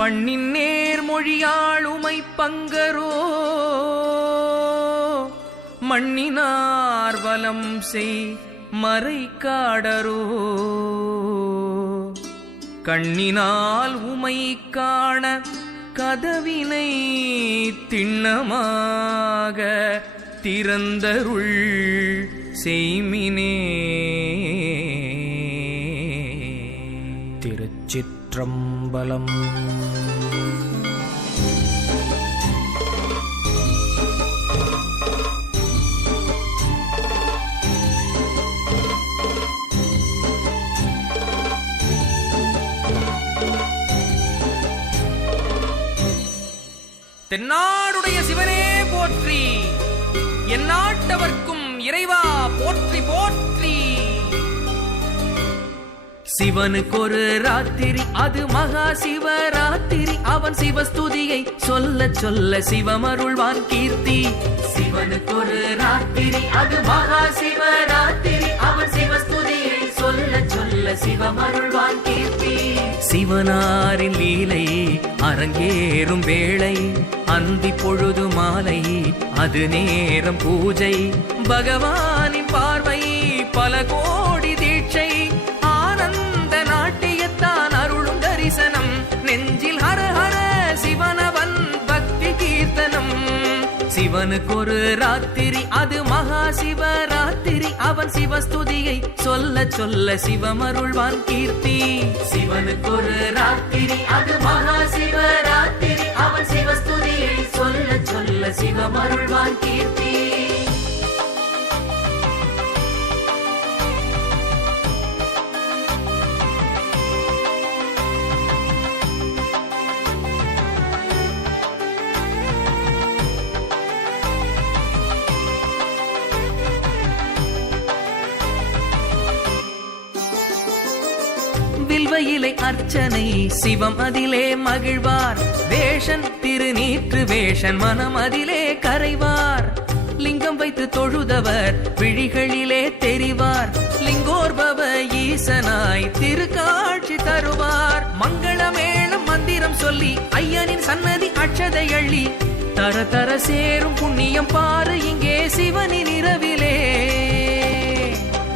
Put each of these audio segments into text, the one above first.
பண்ணின் நேர்மொழியாளுமை பங்கரோ? மண்ணினார் வலம் செய் மறை காடரோ கண்ணினால் உமை காண கதவினை திண்ணமாக திறந்தருள் செய்மினே. திருச்சிற்றம் பலம். தென்னாடுடைய சிவனே போற்றி எந்நாட்டவர்க்கும் சிவனுக்கு ஒரு ராத்திரி அது மகா சிவராத்திரி. அவன் சிவஸ்துதியை சொல்ல சொல்ல சிவமருள்வான் கீர்த்தி. சிவனுக்கொரு ராத்திரி அது மகா சிவராத்திரி. அவன் சிவஸ்துதியை சொல்ல சொல்ல சிவமருள்வான் கீர்த்தி. சிவனாரின் லீலை அரங்கேறும் வேளை அந்தி பொழுது மாலை அது நேரம் பூஜை. பகவானின் பார்வை பல கோடி ஒரு ராத்திரி அது மகா சிவராத்திரி அவன் சிவஸ்துதியை சொல்ல சொல்ல சிவமருள்வான் கீர்த்தி. ஒரு ராத்திரி அது மகா சிவராத்திரி அவன் சிவஸ்துதியை சொல்ல சொல்ல சிவமருள்வான் கீர்த்தி. வில்வையிலை அர்ச்சனை சிவம் அதிலே மகிழ்வார். வேஷன் திருநீற்று வேஷன் மனம் அதிலே கரைவார். லிங்கம் வைத்து தொழுதவர் விழிகளிலே தெரிவார். லிங்கோர்பவ ஈசனாய் திருக்காட்சி தருவார். மங்களமேளம் மந்திரம் சொல்லி ஐயனின் சன்னதி அட்சதை அள்ளி. தர தர சேரும் புண்ணியம் பாரு இங்கே சிவனின் இரவிலே.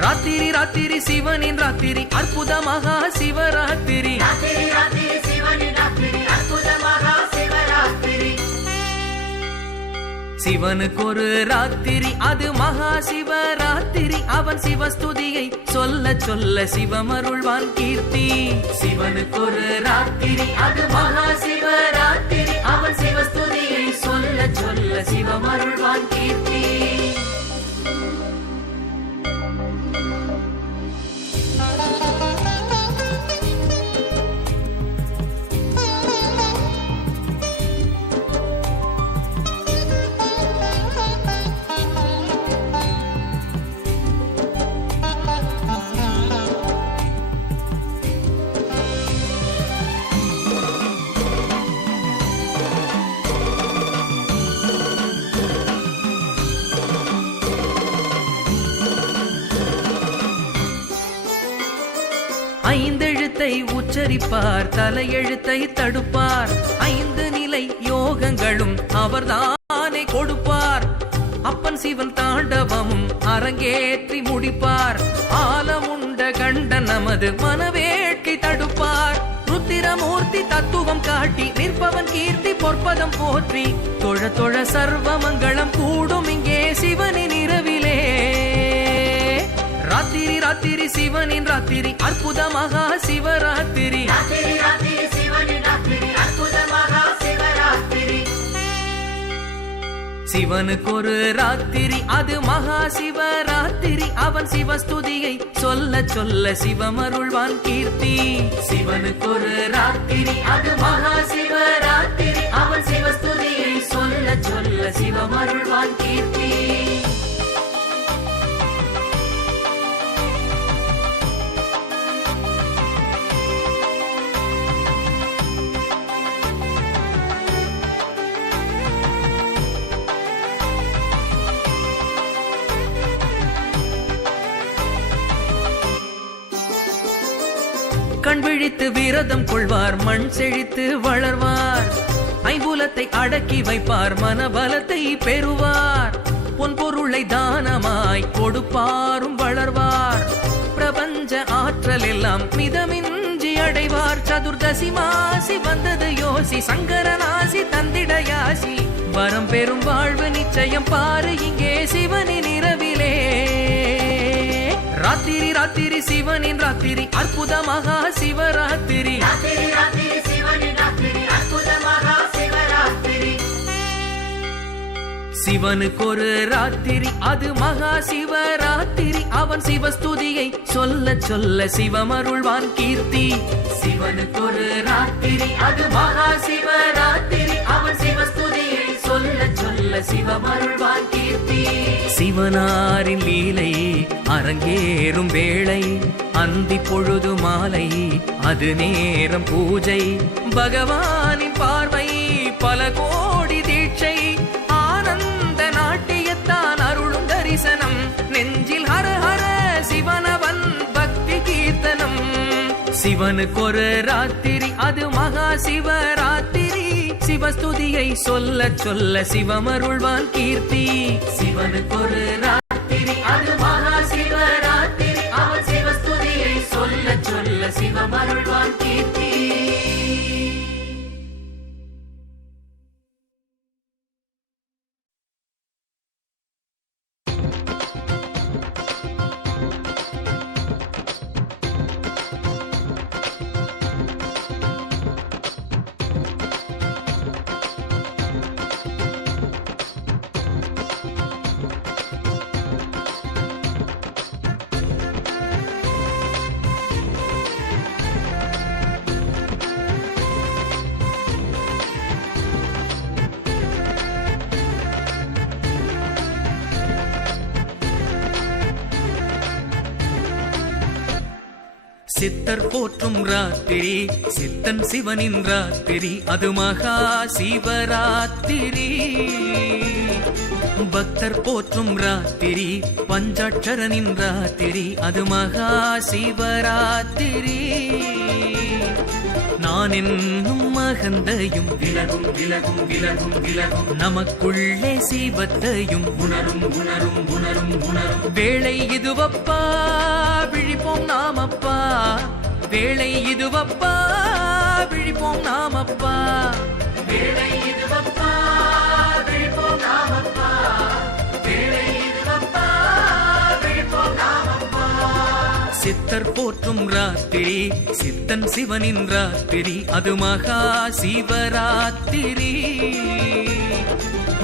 ராத்திரி ராத்திரி சிவனின் ராத்திரி ராத்திரி அற்புதமாக சிவராத்திரி. சிவனுக்கு ஒரு ராத்திரி அது மகா சிவராத்திரி. அவன் சிவஸ்துதியை சொல்ல சொல்ல சிவமருள்வான் கீர்த்தி. சிவனுக்கு ஒரு ராத்திரி அது மகா சிவராத்திரி. அவன் சிவஸ்துதியை சொல்ல சொல்ல சிவமருள்வான் கீர்த்தி. உச்சரிப்பார் தலையெழுத்தை தடுப்பார். ஐந்து நிலை யோகங்களும் அவர்தானே கொடுப்பார். அப்பன் சிவன் தாண்டவமும் அரங்கேற்றி முடிப்பார். ஆலமுண்ட கண்ட நமது மனவேட்கை தடுப்பார். ருத்திரமூர்த்தி தத்துவம் காட்டி நிற்பவன் கீர்த்தி பொற்பதம் போற்றி. தொழ தொழ சர்வமங்கலம் கூடும் இங்கே சிவனின் ராத்திரி ராத்திரி சிவனின் ராத்திரி. ராத்திரி அற்புதமாக சிவராத்திரி. சிவனுக்கு ஒரு ராத்திரி. அது மகா சிவராத்திரி. அவன் சிவஸ்துதியை சொல்ல சொல்ல சிவமருள்வான் கீர்த்தி. சிவனுக்கு ஒரு ராத்திரி அது மகா சிவராத்திரி விட்டு விரதம் கொள்வார் மண் செழித்து வளர்வார். ஐம்புலத்தை அடக்கி வைப்பார் மனபலத்தை பெறுவார். பொன் பொருளை தானமாய் கொடுப்பாரும் வளர்வார். பிரபஞ்ச ஆற்றல் எல்லாம் மிதமின்றி அடைவார். சதுர்தசி மாசி வந்தது யோசி சங்கரநாசி தந்திடயாசி வரம் பெறும் வாழ்வு நிச்சயம் பாரு இங்கே சிவனின் இரவு ராத்திரி ராத்திரி சிவனின் ராத்திரி. அற்புத மகா சிவராத்திரி சிவனுக்கு ஒரு ராத்திரி. அது மகா சிவராத்திரி. அவன் சிவஸ்துதியை சொல்ல சொல்ல சிவமருள்வான் கீர்த்தி. சிவனுக்கு ஒரு ராத்திரி. அது மகா சிவராத்திரி. அவன் சொல்ல சிவமருள்வான் கீர்த்தி. சிவனாரின் லீலை அரங்கேறும் வேளை அந்தி பொழுது மாலை அது நேரம் பூஜை. பகவானின் பார்வை பல கோடி தீட்சை ஆனந்த நாட்டியத்தான் அருளும் தரிசனம். நெஞ்சில் ஹர ஹர சிவனவன் பக்தி கீர்த்தனம். சிவனுக்கு ஒரு ராத்திரி அது மகா சிவரா சிவஸ்துதியை சொல்ல சொல்ல சிவமருள்வான் கீர்த்தி. சிவனுக்கு ஒரு ராத்திரி அது சித்தர் போற்றும் ராத்திரி சித்தன் சிவனின் ராத்திரி அது மகா சிவராத்திரி. பக்தர் போற்றும் ராத்திரி பஞ்சாட்சரனின் ராத்திரி அது மகா சிவராத்திரி. நான் என்னும் மகந்தையும் விலகும் விலகும் விலகும் விலகும். நமக்குள்ளே சீவத்தையும் உணரும் உணரும் உணரும் உணரும். வேளை இதுவப்பா விழிப்போம் நாமப்பா. வேளை இதுவப்பா விழிப்போம் நாமப்பா. வேளை இதுவப்பா விழிப்போம் நாமப்பா. சித்தர் போற்றும் ராத்திரி சித்தன் சிவனின் ராத்திரி அது மகா சிவராத்திரி.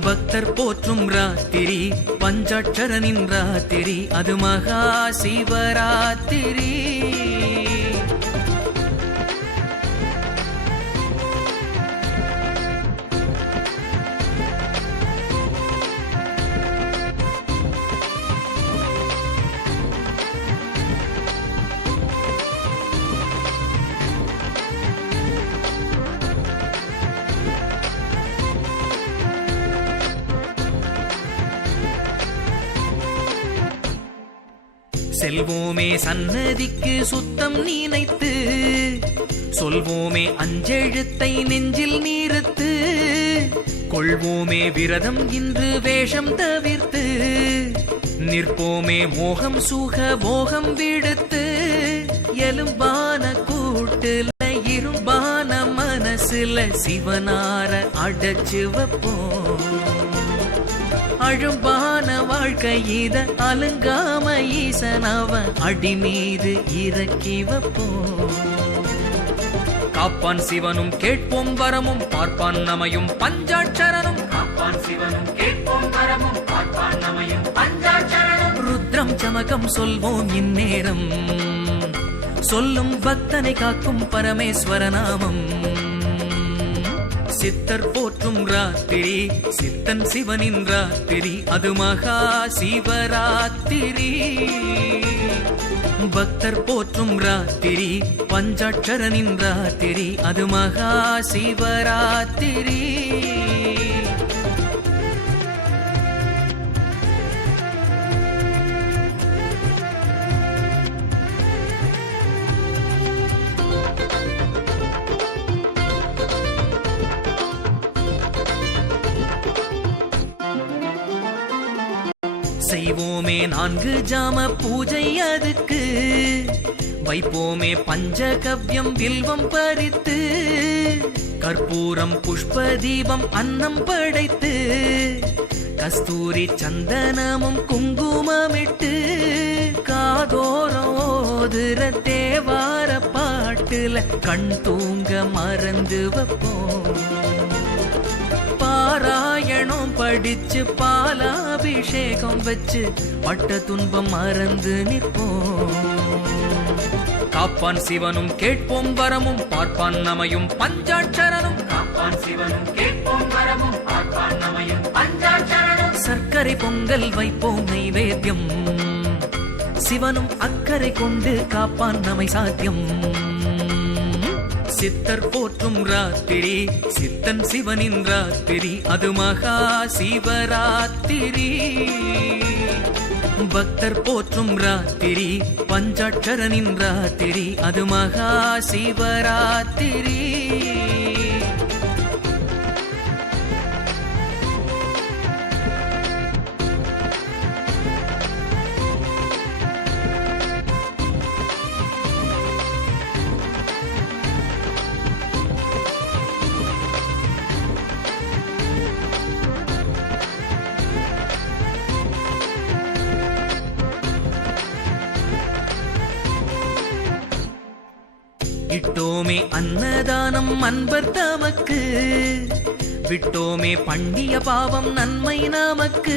பக்தர் போற்றும் ராத்திரி பஞ்சாட்சரனின் ராத்திரி அது மகா சிவராத்திரி. செல்வோமே சன்னதிக்கு சுத்தம் நினைத்து சொல்வோமே அஞ்செழுத்தை நெஞ்சில் நீரத்து கொள்வோமே விரதம் இன்று வேஷம் தவிர்த்து நிற்போமே மோகம் சுக மோகம் விடுத்து எலும்பான கூட்டுல இரும்பான மனசுல சிவனார அடச்சு வைப்போம். அழும்பான வாழ்க்கை இத அலுங்காம ஈசனவ அடி மீது இறக்கி வைப்போம் காப்பான் சிவனும் கேட்போம் வரமும் பார்ப்பான் நமையும் பஞ்சாட்சரனும். காப்பான் சிவனும் கேட்போம் வரமும் பார்ப்பான் நமையும் பஞ்சாட்சரனும். ருத்ரம் சமகம் சொல்வோம் இந்நேரம். சொல்லும் பக்தனை காக்கும் பரமேஸ்வர நாமம் சித்தர் போற்றும் ராத்திரி சித்தன் சிவனின் ராத்திரி அது மகா சிவராத்திரி. பக்தர் போற்றும் ராத்திரி பஞ்சாட்சரனின் ராத்திரி அது மகா சிவராத்திரி. நான்கு ஜாம பூஜை அதுக்கு. வைப்போமே பஞ்சகவ்யம் வில்வம் பறித்து. கற்பூரம் புஷ்ப தீபம் அன்னம் படைத்து. கஸ்தூரி சந்தனமும் குங்குமமிட்டு. காதோரம் ஓதுற தேவார பாட்டுல கண் தூங்க மறந்து வைப்போம். பாராயணம் படிச்சு பாலாபிஷேகம் வச்சு பட்ட துன்பம் மறந்து நிற்போம். காப்பான் சிவனும் கேட்போம் வரமும் பார்ப்பான் நமையும் பஞ்சாட்சரனும். காப்பான் சிவனும் கேட்போம் வரமும் பார்ப்பான் நமையும் பஞ்சாட்சரனும். சர்க்கரை பொங்கல் வைப்போம் நைவேத்தியம். சிவனும் அக்கறை கொண்டு காப்பான் நமை சாத்தியம். சித்தர் போற்றும் ராத்திரி சித்தன் சிவனின் ராத்திரி அது மகா சிவராத்திரி. பக்தர் போற்றும் ராத்திரி பஞ்சாட்சரனின் ராத்திரி அது மகா சிவராத்திரி. அன்னதானம் அன்பர் தமக்கு. விட்டோமே பண்ணிய பாவம் நன்மை நமக்கு.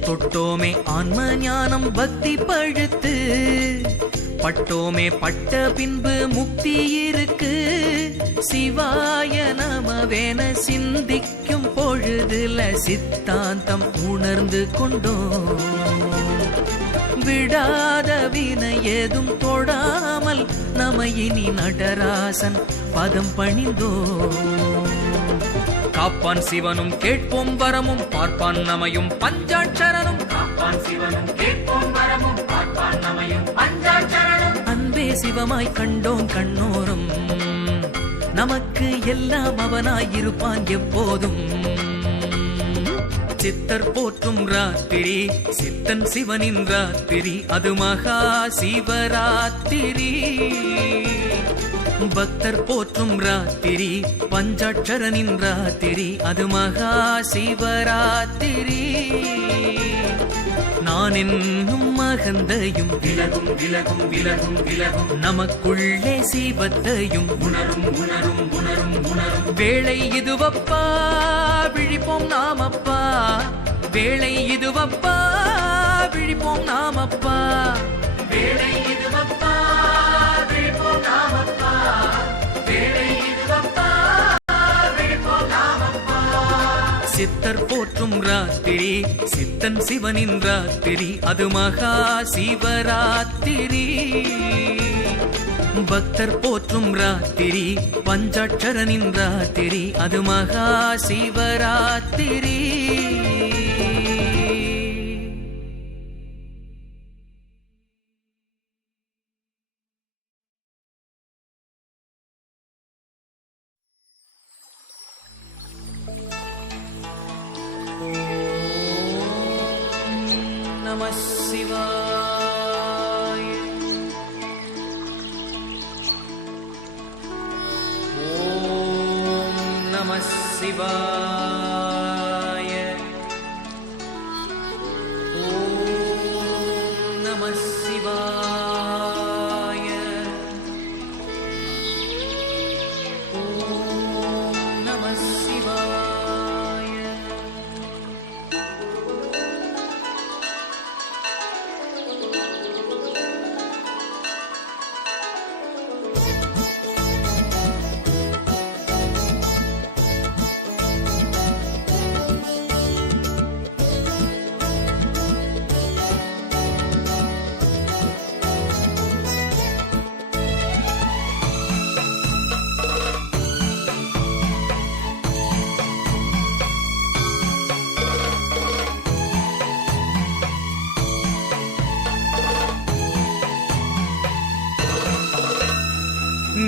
தொட்டோமே ஆன்ம ஞானம் பக்தி பழுத்து. பட்டோமே பட்ட பின்பு முக்தி இருக்கு. சிவாய நமவேன சிந்திக்கும் பொழுதுல சித்தாந்தம் உணர்ந்து கொண்டோம். விடாத வினை ஏதும் தொடாமல் நம இனி நடராசன் பதம் பணிந்தோ. காப்பான் சிவனும் கேட்போம் வரமும் பார்ப்பான் நமையும் பஞ்சாட்சரனும் காப்பான் சிவனும் கேட்போம் வரமும் பார்ப்பான் நமையும் பஞ்சாட்சரனும் அன்பே சிவமாய் கண்டோம் கண்ணோரும். நமக்கு எல்லாம் அவனாய் இருப்பான் எப்போதும். சித்தர் போற்றும் ராத்திரி சித்தன் சிவனின் ராத்திரி அது மகா சிவராத்திரி. பக்தர் போற்றும் ராத்திரி பஞ்சாட்சரனின் ராத்திரி அது மகா சிவராத்திரி. நான் என்னும் மகந்தையும் விலகும் விலகும் விலகும் விலகும். நமக்குள்ளே சீபத்தையும் உணரும் உணரும் உணரும் உணரும். வேளை இதுவப்பா விழிப்போம் நாமப்பா. வேளை இதுவப்பா விழிப்போம் நாமப்பா. வேலை இதுவப்பா விழிப்போம் நாமப்பா. வேலை இதுவப்பா விழிப்போம் நாமப்பா. சித்தர் சிவராத்திரி சித்தன் சிவனின் ராத்திரி அது மகா சிவராத்திரி. பக்தர் போற்றும் ராத்திரி பஞ்சாட்சரனின் ராத்திரி அது மகா சிவராத்திரி. நம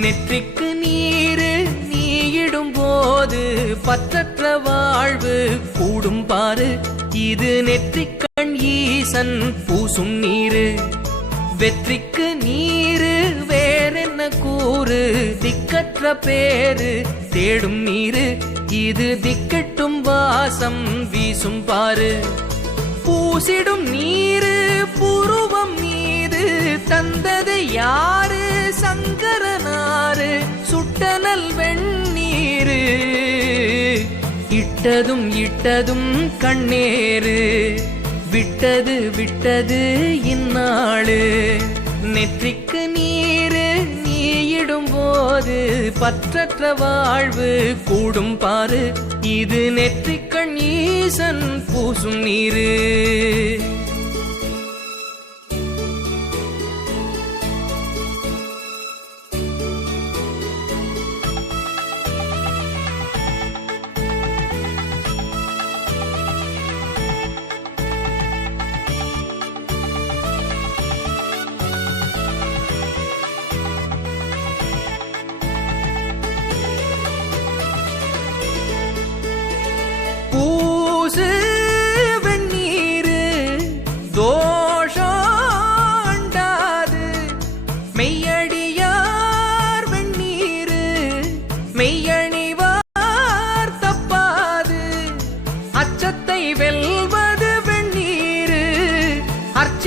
நெற்றிக்கு நீரு நீயிடும் போது பற்றற்ற வாழ்வு கூடும் பாரு. இது நெற்றிக்கண் ஈசன் பூசும் நீரு. வெற்றிக்கு நீரு வேறென்ன கூறு? திக்கற்ற பேரு தேடும் நீரு. இது திக்கட்டும் வாசம் வீசும் பாரு. பூசிடும் நீரு புருவம் மீது தந்தது யாரு? சங்கர வெண்ணீரு இட்டதும் இட்டதும் கண்ணேரு. விட்டது விட்டது இந்நாளு. நெற்றிக்கு நீரு நீயிடும் போது பற்றற்ற வாழ்வு கூடும் பாரு. இது நெற்றிக்கண் ஈசன் பூசும் நீரு.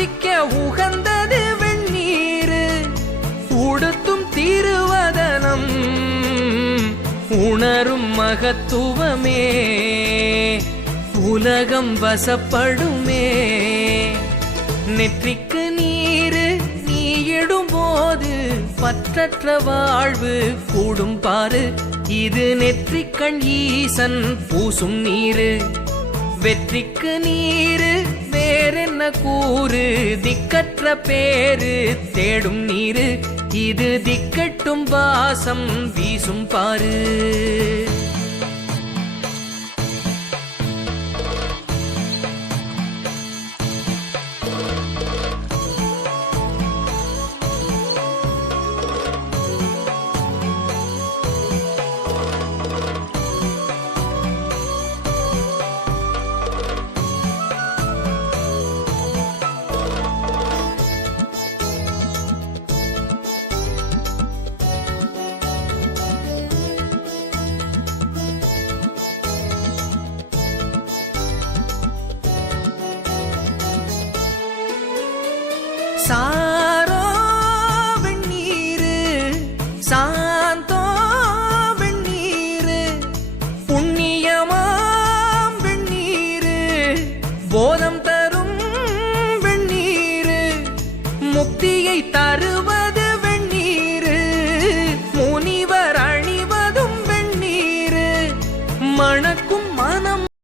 அர்ச்சிக்க உகந்தது வெந்நீரு. உடுத்தும் திருவதனம் உணரும் மகத்துவமே. உலகம் வசப்படுமே. நெற்றிக்கு நீர் நீயிடும் போது பற்றற்ற வாழ்வு கூடும் பாரு இது நெற்றிக்கண் ஈசன் பூசும் நீரு. வெற்றிக்கு நீரு வேறென்ன கூறு? திக்கற்ற பேரு தேடும் நீரு. இது திக்கட்டும் வாசம் வீசும் பாரு song.